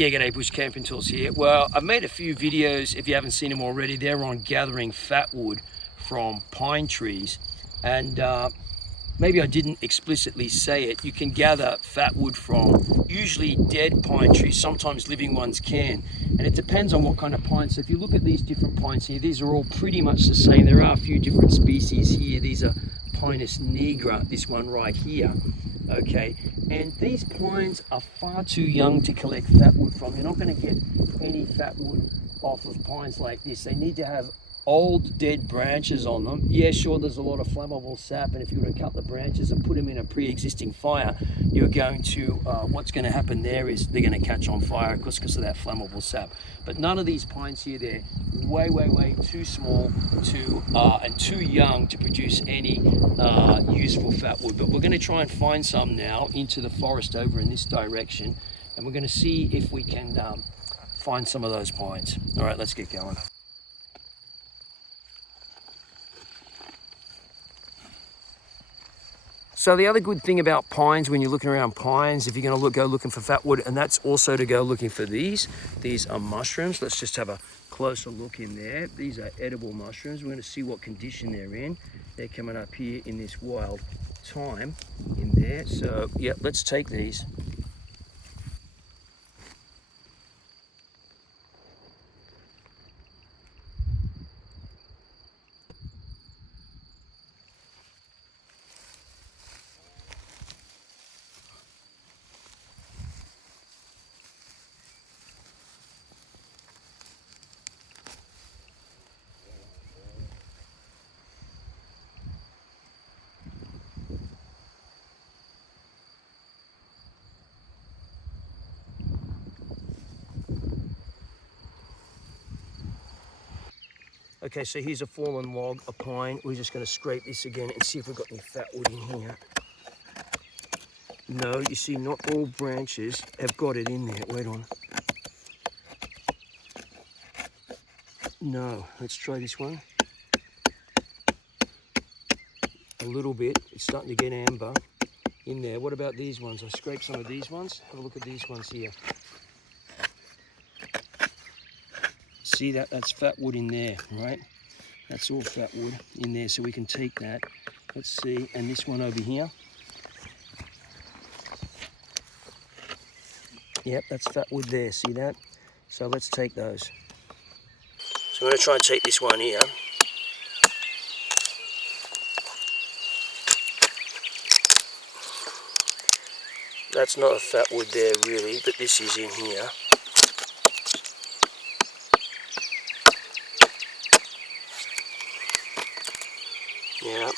Yeah, g'day, Bush Camping Tools here. Well, I've made a few videos, if you haven't seen them already. They're on gathering fat wood from pine trees. And maybe I didn't explicitly say it. You can gather fat wood from usually dead pine trees. Sometimes living ones can. And it depends on what kind of pine. So if you look at these different pines here, these are all pretty much the same. There are a few different species here. These are Pinus nigra, this one right here. Okay, and these pines are far too young to collect fat wood from. You're not going to get any fat wood off of pines like this. They need to have old dead branches on them. Yeah, sure, there's a lot of flammable sap, and if you were to cut the branches and put them in a pre-existing fire, you're going to, what's going to happen there is they're going to catch on fire, of course, because of that flammable sap. But none of these pines here, they're way too small and too young to produce any useful fat wood. But we're going to try and find some now into the forest over in this direction, and we're going to see if we can find some of those pines. All right, let's get going. So the other good thing about pines, when you're looking around pines, if you're going to go looking for fat wood, and that's also to go looking for these. These are mushrooms. Let's just have a closer look in there. These are edible mushrooms. We're going to see what condition they're in. They're coming up here in this wild thyme in there. So yeah, let's take these. Okay, so here's a fallen log, a pine. We're just going to scrape this again and see if we've got any fat wood in here. No, you see, not all branches have got it in there. Wait on. No, let's try this one. A little bit. It's starting to get amber in there. What about these ones? I scraped some of these ones. Have a look at these ones here. See that? That's fat wood in there, right? That's all fat wood in there, so we can take that. Let's see, and this one over here. Yep, that's fat wood there, see that? So let's take those. So I'm going to try and take this one here. That's not a fat wood there really, but this is in here. Yeah.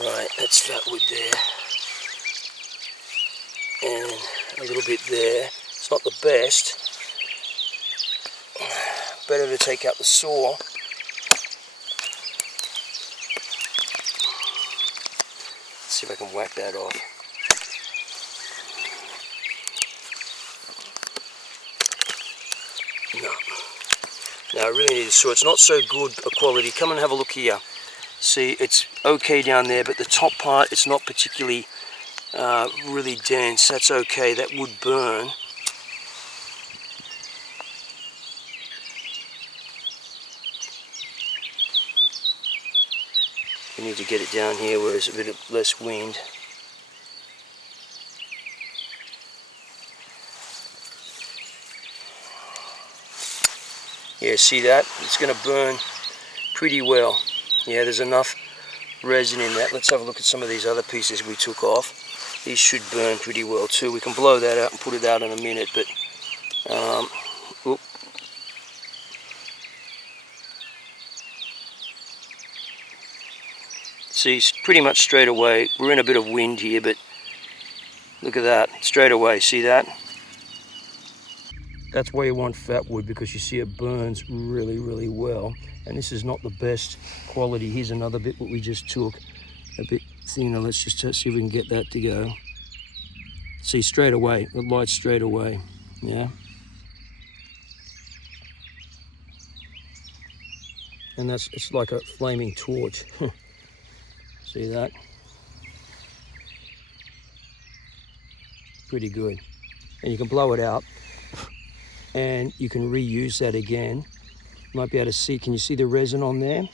Right, that's fat wood there. And a little bit there. It's not the best. Better to take out the saw. Let's see if I can whack that off. No. No, I really need a saw. It's not so good a quality. Come and have a look here. See, it's okay down there, but the top part, it's not particularly really dense. That's okay. That would burn. We need to get it down here where there's a bit of less wind. Yeah, see that? It's going to burn pretty well. Yeah, there's enough resin in that. Let's have a look at some of these other pieces we took off. These should burn pretty well too. We can blow that out and put it out in a minute, but see, pretty much straight away. We're in a bit of wind here, but look at that, straight away. See that? That's why you want fat wood, because you see it burns really, really well. And this is not the best quality. Here's another bit what we just took, a bit thinner. Let's just see if we can get that to go. See, straight away, it lights straight away, yeah? And it's like a flaming torch. See that? Pretty good. And you can blow it out and you can reuse that again. You might be able to see, can you see the resin on there?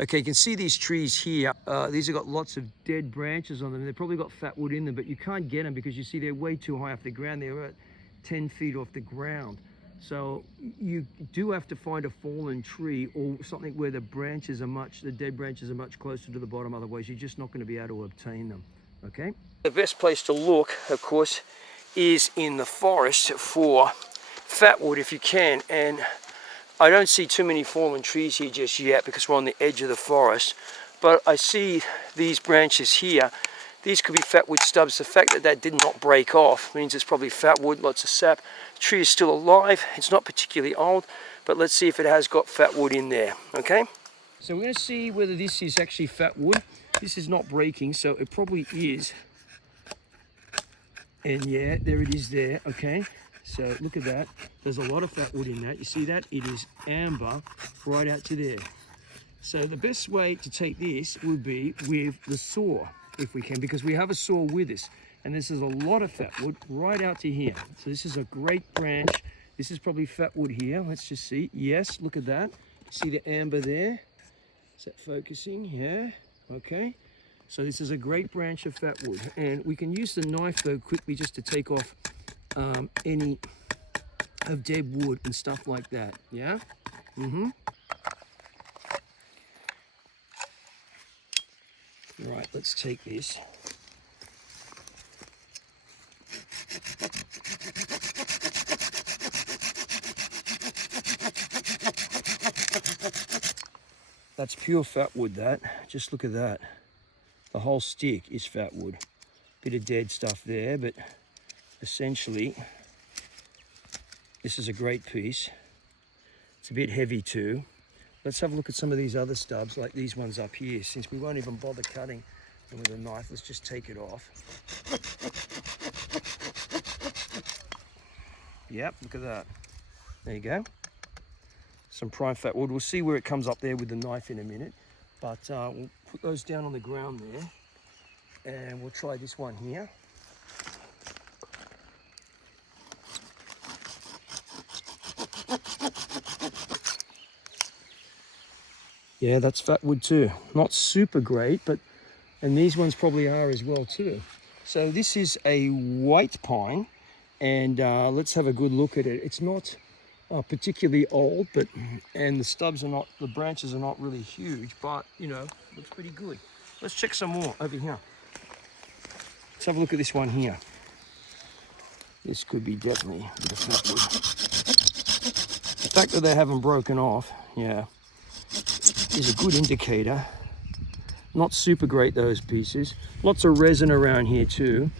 Okay, you can see these trees here. These have got lots of dead branches on them. They've probably got fat wood in them, but you can't get them because you see they're way too high off the ground. They're at 10 feet off the ground. So you do have to find a fallen tree or something where the dead branches are much closer to the bottom. Otherwise, you're just not going to be able to obtain them, okay? The best place to look, of course, is in the forest for fat wood if you can. And I don't see too many fallen trees here just yet because we're on the edge of the forest, but I see these branches here. These could be fat wood stubs. The fact that that did not break off means it's probably fat wood, lots of sap. The tree is still alive. It's not particularly old, but let's see if it has got fat wood in there, okay? So we're going to see whether this is actually fat wood. This is not breaking, so it probably is. And yeah, there it is there, okay? So look at that. There's a lot of fat wood in that. You see that? It is amber right out to there. So the best way to take this would be with the saw, if we can, because we have a saw with us. And this is a lot of fat wood right out to here. So this is a great branch. This is probably fat wood here. Let's just see. Yes, look at that. See the amber there? Is that focusing? Yeah, okay. So this is a great branch of fat wood. And we can use the knife though quickly just to take off any of dead wood and stuff like that, yeah? Right, let's take this. That's pure fat wood, that. Just look at that. The whole stick is fat wood. Bit of dead stuff there, but essentially, this is a great piece. It's a bit heavy too. Let's have a look at some of these other stubs, like these ones up here. Since we won't even bother cutting them with a knife, let's just take it off. Yep, look at that. There you go. Some prime fat wood. We'll see where it comes up there with the knife in a minute. But we'll put those down on the ground there. And we'll try this one here. Yeah, that's fat wood too. Not super great, but, and these ones probably are as well too. So this is a white pine, and let's have a good look at it. It's not particularly old, but, and the stubs are not, the branches are not really huge, but you know, looks pretty good. Let's check some more over here. Let's have a look at this one here. This could be definitely a bit of fat wood. The fact that they haven't broken off, yeah, is a good indicator. Not super great, those pieces. Lots of resin around here too.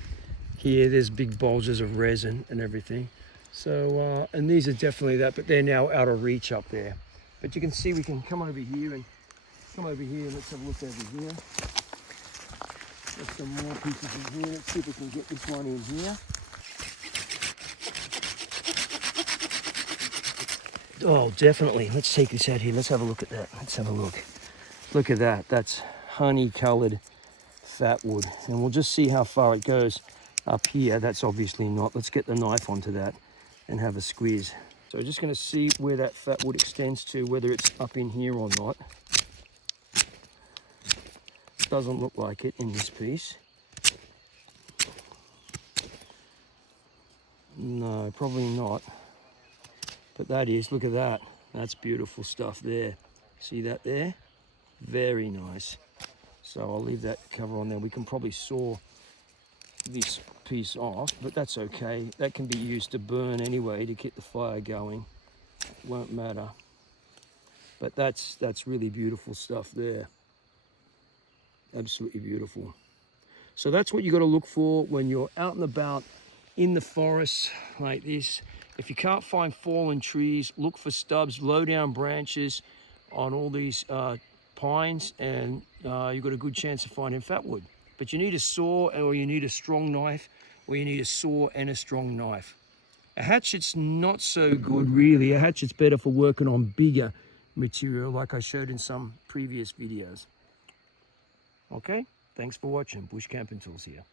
Here there's big bulges of resin and everything. So and these are definitely that, but they're now out of reach up there. But you can see we can come over here and let's have a look over here. There's some more pieces in here. Let's see if we can get this one in here. Oh, definitely. Let's take this out here. Let's have a look at that. Let's have a look. Look at that. That's honey-colored fat wood. And we'll just see how far it goes up here. That's obviously not. Let's get the knife onto that and have a squeeze. So we're just going to see where that fat wood extends to, whether it's up in here or not. Doesn't look like it in this piece. No, probably not. But that is, look at that. That's beautiful stuff there. See that there? Very nice. So I'll leave that cover on there. We can probably saw this piece off, but that's okay. That can be used to burn anyway to get the fire going. Won't matter. But that's really beautiful stuff there. Absolutely beautiful. So that's what you got to look for when you're out and about in the forest like this. If you can't find fallen trees, look for stubs, low down branches on all these pines, and you've got a good chance of finding fatwood. But you need a saw, or you need a strong knife, or you need a saw and a strong knife. A hatchet's not so good really. A hatchet's better for working on bigger material like I showed in some previous videos. Okay, thanks for watching. Bush Camping Tools here.